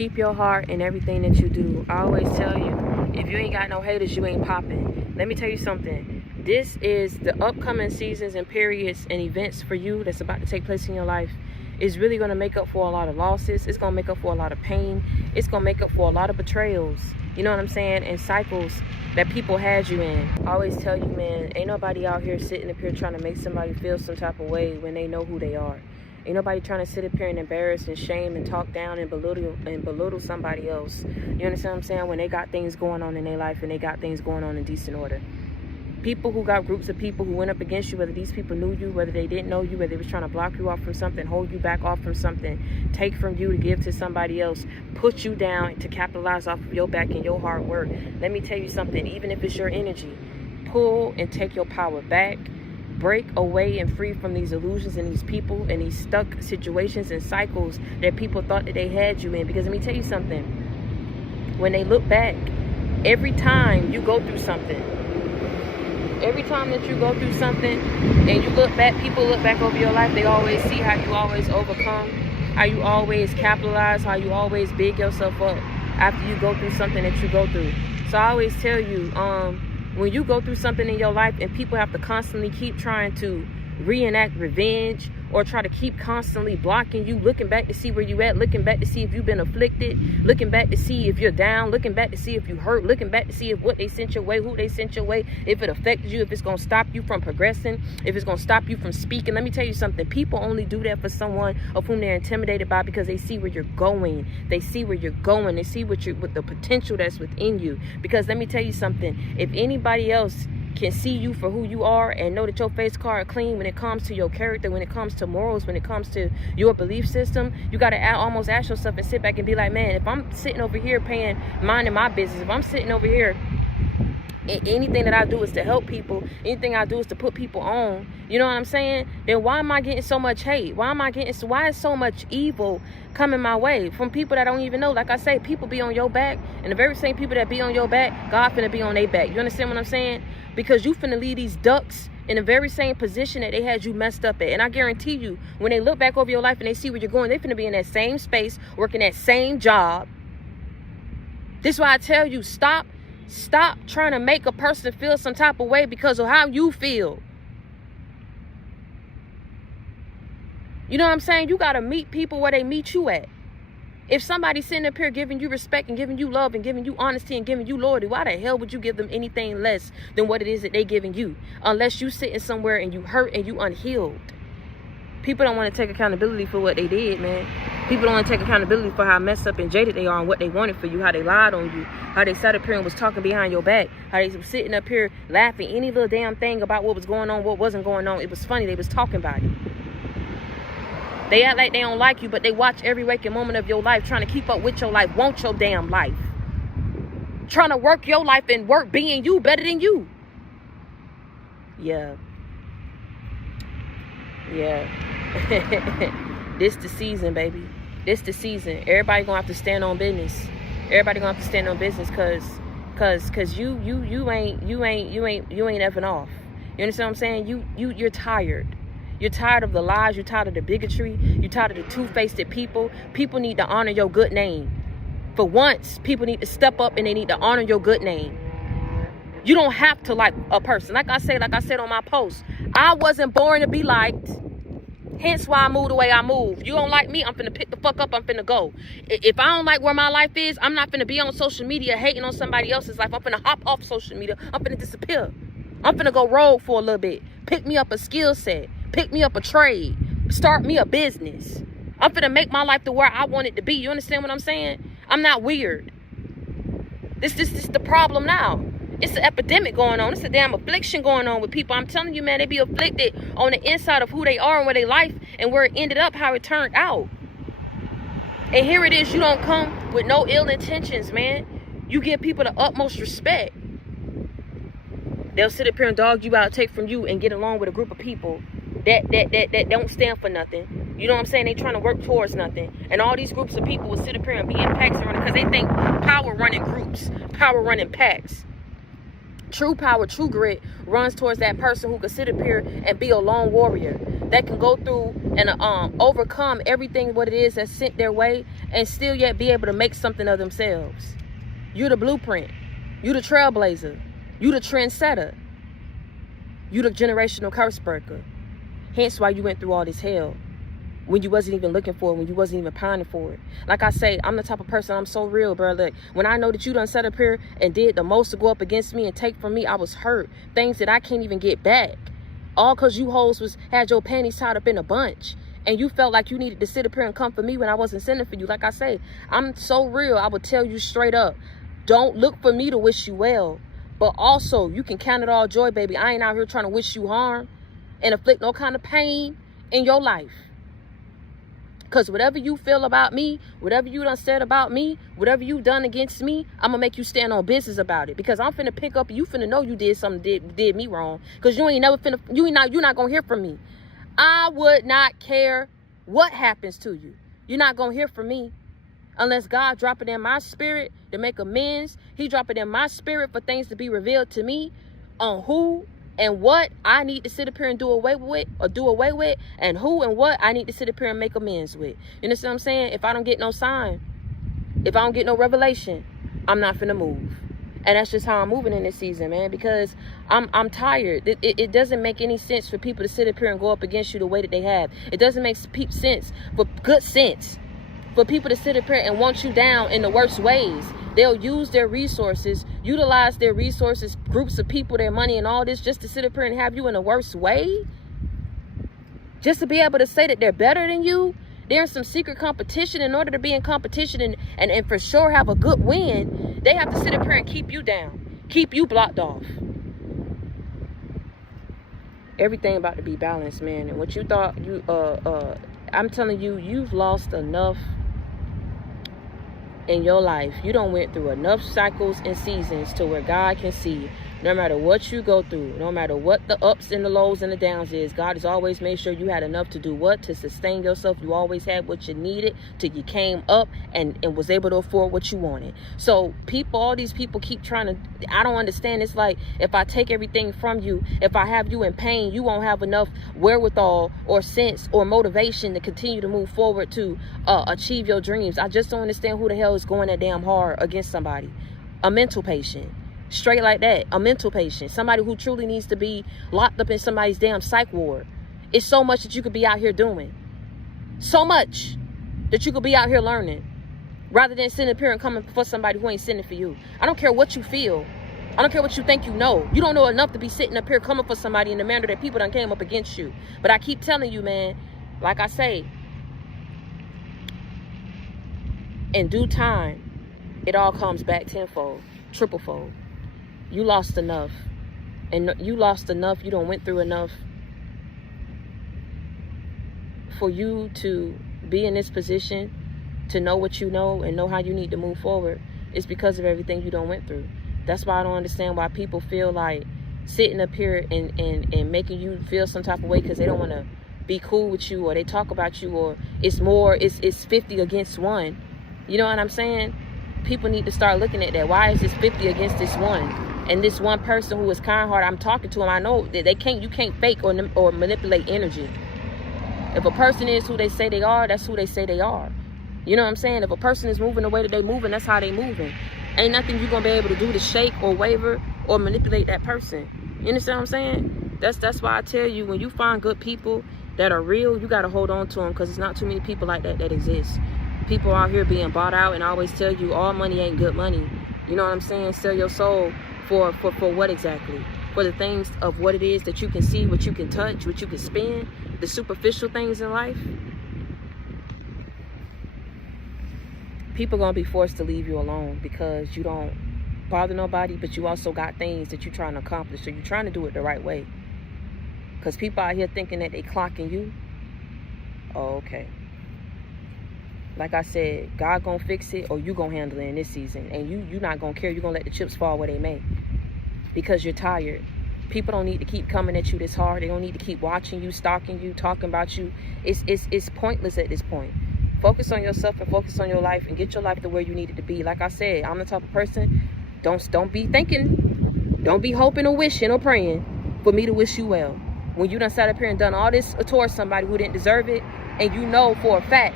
Keep your heart in everything that you do. I always tell you, if you ain't got no haters, you ain't popping. Let me tell you something. This is the upcoming seasons and periods and events for you that's about to take place in your life. It's really going to make up for a lot of losses. It's going to make up for a lot of pain. It's going to make up for a lot of betrayals. You know what I'm saying? And cycles that people had you in. I always tell you, man, ain't nobody out here sitting up here trying to make somebody feel some type of way when they know who they are. Ain't nobody trying to sit up here and embarrass and shame and talk down and belittle somebody else. You understand what I'm saying? When they got things going on in their life and they got things going on in decent order. People who got groups of people who went up against you, whether these people knew you, whether they didn't know you, whether they was trying to block you off from something, hold you back off from something, take from you to give to somebody else, put you down to capitalize off of your back and your hard work. Let me tell you something, even if it's your energy, pull and take your power back. Break away and free from these illusions and these people and these stuck situations and cycles that people thought that they had you in. Because let me tell you something, when they look back, every time you go through something, and you look back, people look back over your life, they always see how you always overcome, how you always capitalize, how you always big yourself up after you go through something that you go through. So I always tell you, when you go through something in your life and people have to constantly keep trying to reenact revenge or try to keep constantly blocking you, looking back to see where you at, looking back to see if you've been afflicted, looking back to see if you're down, looking back to see if you hurt, looking back to see if what they sent your way, who they sent your way, if it affected you, if it's going to stop you from progressing, if it's going to stop you from speaking. Let me tell you something. People only do that for someone of whom they're intimidated by because they see where you're going. They see where you're going. They see what the potential that's within you. Because let me tell you something. If anybody else can see you for who you are and know that your face card clean when it comes to your character, when it comes to morals, when it comes to your belief system, you got to almost ask yourself and sit back and be like, man, if I'm sitting over here minding my business, if I'm sitting over here, anything that I do is to help people, anything I do is to put people on, you know what I'm saying? Then why am I getting so much hate? Why is so much evil coming my way from people that I don't even know? Like I say, people be on your back, and the very same people that be on your back, God finna be on their back. You understand what I'm saying? Because you finna leave these ducks in the very same position that they had you messed up at. And I guarantee you, when they look back over your life and they see where you're going, they finna be in that same space, working that same job. This is why I tell you, stop trying to make a person feel some type of way because of how you feel. You know what I'm saying? You got to meet people where they meet you at. If somebody's sitting up here giving you respect and giving you love and giving you honesty and giving you loyalty, why the hell would you give them anything less than what it is that they giving you? Unless you sitting somewhere and you hurt and you unhealed. People don't want to take accountability for what they did, man. People don't want to take accountability for how messed up and jaded they are and what they wanted for you, how they lied on you, how they sat up here and was talking behind your back, how they was sitting up here laughing any little damn thing about what was going on, what wasn't going on. It was funny. They was talking about it. They act like they don't like you, but they watch every waking moment of your life, trying to keep up with your life, want your damn life. Trying to work your life and work being you better than you. Yeah. This the season, baby. This the season. Everybody gonna have to stand on business. Everybody gonna have to stand on business cause you ain't effing off. You understand what I'm saying? You're tired. You're tired of the lies. You're tired of the bigotry. You're tired of the two-faced people. People need to honor your good name. For once, people need to step up and they need to honor your good name. You don't have to like a person. Like I said on my post, I wasn't born to be liked. Hence why I moved the way I moved. You don't like me, I'm finna pick the fuck up, I'm finna go. If I don't like where my life is, I'm not finna be on social media hating on somebody else's life. I'm finna hop off social media. I'm finna disappear. I'm finna go rogue for a little bit. Pick me up a skill set. Pick me up a trade. Start me a business. I'm finna make my life to where I want it to be. You understand what I'm saying? I'm not weird. This is the problem now. It's an epidemic going on. It's a damn affliction going on with people. I'm telling you, man, they be afflicted on the inside of who they are and where they life and where it ended up, how it turned out. And here it is, you don't come with no ill intentions, man. You give people the utmost respect. They'll sit up here and dog you out, take from you, and get along with a group of people that don't stand for nothing. You know what I'm saying? They trying to work towards nothing. And all these groups of people will sit up here and be in packs because they think power running groups, power running packs. True power, true grit runs towards that person who can sit up here and be a lone warrior. that can go through and overcome everything what it is that's sent their way and still yet be able to make something of themselves. You the blueprint. You the trailblazer. You the trendsetter. You the generational curse breaker. Hence why you went through all this hell when you wasn't even looking for it, when you wasn't even pining for it. Like I say, I'm the type of person, I'm so real, bro. Look, when I know that you done sat up here and did the most to go up against me and take from me, I was hurt. Things that I can't even get back. All because you hoes had your panties tied up in a bunch. And you felt like you needed to sit up here and come for me when I wasn't sending for you. Like I say, I'm so real. I would tell you straight up. Don't look for me to wish you well. But also, you can count it all joy, baby. I ain't out here trying to wish you harm and inflict no kind of pain in your life. Because whatever you feel about me, whatever you done said about me, whatever you done against me, I'm going to make you stand on business about it. Because I'm finna pick up, you finna know you did something, did me wrong. Because you're not going to hear from me. I would not care what happens to you. You're not going to hear from me. Unless God drop it in my spirit to make amends. He drop it in my spirit for things to be revealed to me on who and what I need to sit up here and do away with, and who and what I need to sit up here and make amends with. You understand what I'm saying? If I don't get no sign, if I don't get no revelation, I'm not finna move. And that's just how I'm moving in this season, man, because I'm tired. It doesn't make any sense for people to sit up here and go up against you the way that they have. It doesn't make sense, for good sense, for people to sit up here and want you down in the worst ways. They'll use their resources, utilize their resources, groups of people, their money and all this just to sit up here and have you in the worst way. Just to be able to say that they're better than you. They're in some secret competition. In order to be in competition and for sure have a good win, they have to sit up here and keep you down, keep you blocked off. Everything about to be balanced, man. And what you thought I'm telling you, you've lost enough in your life. You don't went through enough cycles and seasons to where God can see no matter what you go through, no matter what the ups and the lows and the downs is, God has always made sure you had enough to do what? To sustain yourself. You always had what you needed till you came up and was able to afford what you wanted. So all these people keep trying to, I don't understand. It's like, if I take everything from you, if I have you in pain, you won't have enough wherewithal or sense or motivation to continue to move forward to achieve your dreams. I just don't understand who the hell is going that damn hard against somebody. A mental patient. Straight like that. A mental patient. Somebody who truly needs to be locked up in somebody's damn psych ward. It's so much that you could be out here doing. So much that you could be out here learning. Rather than sitting up here and coming for somebody who ain't sitting for you. I don't care what you feel. I don't care what you think you know. You don't know enough to be sitting up here coming for somebody in the manner that people done came up against you. But I keep telling you, man, like I say, in due time, it all comes back tenfold, triplefold. You lost enough. And you lost enough. You done went through enough for you to be in this position, to know what you know and know how you need to move forward. It's because of everything you done went through. That's why I don't understand why people feel like sitting up here and making you feel some type of way because they don't want to be cool with you, or they talk about you, or it's 50 against 1. You know what I'm saying? People need to start looking at that. Why is this 50 against this 1? And this one person who is kind-hearted, I'm talking to him, I know that you can't fake or manipulate energy. If a person is who they say they are, that's who they say they are. You know what I'm saying? If a person is moving the way that they moving, that's how they moving. Ain't nothing you're going to be able to do to shake or waver or manipulate that person. You understand what I'm saying? That's why I tell you, when you find good people that are real, you got to hold on to them, because there's not too many people like that exist. People out here being bought out, and I always tell you, all money ain't good money. You know what I'm saying? Sell your soul for what exactly? For the things of what it is that you can see, what you can touch, what you can spend, the superficial things in life. People gonna be forced to leave you alone because you don't bother nobody, but you also got things that you're trying to accomplish, so you're trying to do it the right way. Because people out here thinking that they clocking you. Oh, okay. Like I said, God gonna fix it, or you gonna handle it in this season. And you not gonna care. You're gonna let the chips fall where they may. Because you're tired. People don't need to keep coming at you this hard. They don't need to keep watching you, stalking you, talking about you. It's pointless at this point. Focus on yourself and focus on your life and get your life to where you need it to be. Like I said, I'm the type of person, don't be thinking, don't be hoping or wishing or praying for me to wish you well. when you done sat up here and done all this towards somebody who didn't deserve it, and you know for a fact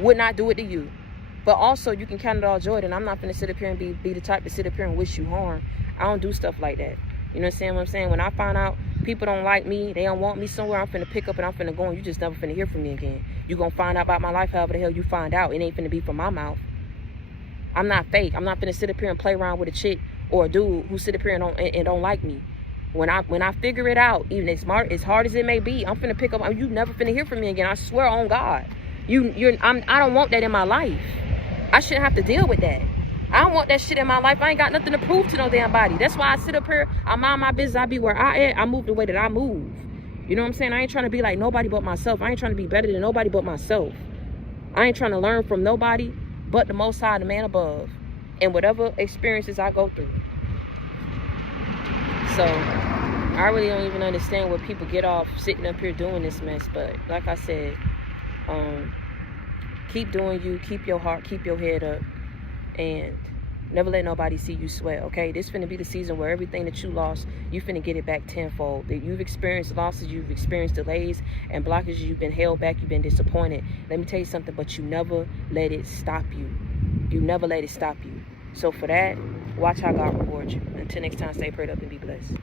would not do it to you. But also, you can count it all joy, and I'm not going to sit up here and be the type to sit up here and wish you harm. I don't do stuff like that. You know what I'm saying? When I find out people don't like me, they don't want me somewhere, I'm finna pick up and I'm finna go, and you just never finna hear from me again. You gonna find out about my life however the hell you find out. It ain't finna be from my mouth. I'm not fake. I'm not finna sit up here and play around with a chick or a dude who sit up here and don't like me. When I figure it out, even as hard as it may be, I'm finna pick up. You never finna hear from me again. I swear on God. I don't want that in my life. I shouldn't have to deal with that. I don't want that shit in my life. I ain't got nothing to prove to no damn body. That's why I sit up here. I mind my business. I be where I am. I move the way that I move. You know what I'm saying? I ain't trying to be like nobody but myself. I ain't trying to be better than nobody but myself. I ain't trying to learn from nobody but the Most High, the man above, and whatever experiences I go through. So I really don't even understand where people get off sitting up here doing this mess. But like I said, keep doing you. Keep your heart. Keep your head up. And never let nobody see you sweat, okay? This finna be the season where everything that you lost, you finna get it back tenfold. That you've experienced losses, you've experienced delays and blockages, you've been held back, you've been disappointed. Let me tell you something, but you never let it stop you. You never let it stop you. So for that, watch how God rewards you. Until next time, stay prayed up and be blessed.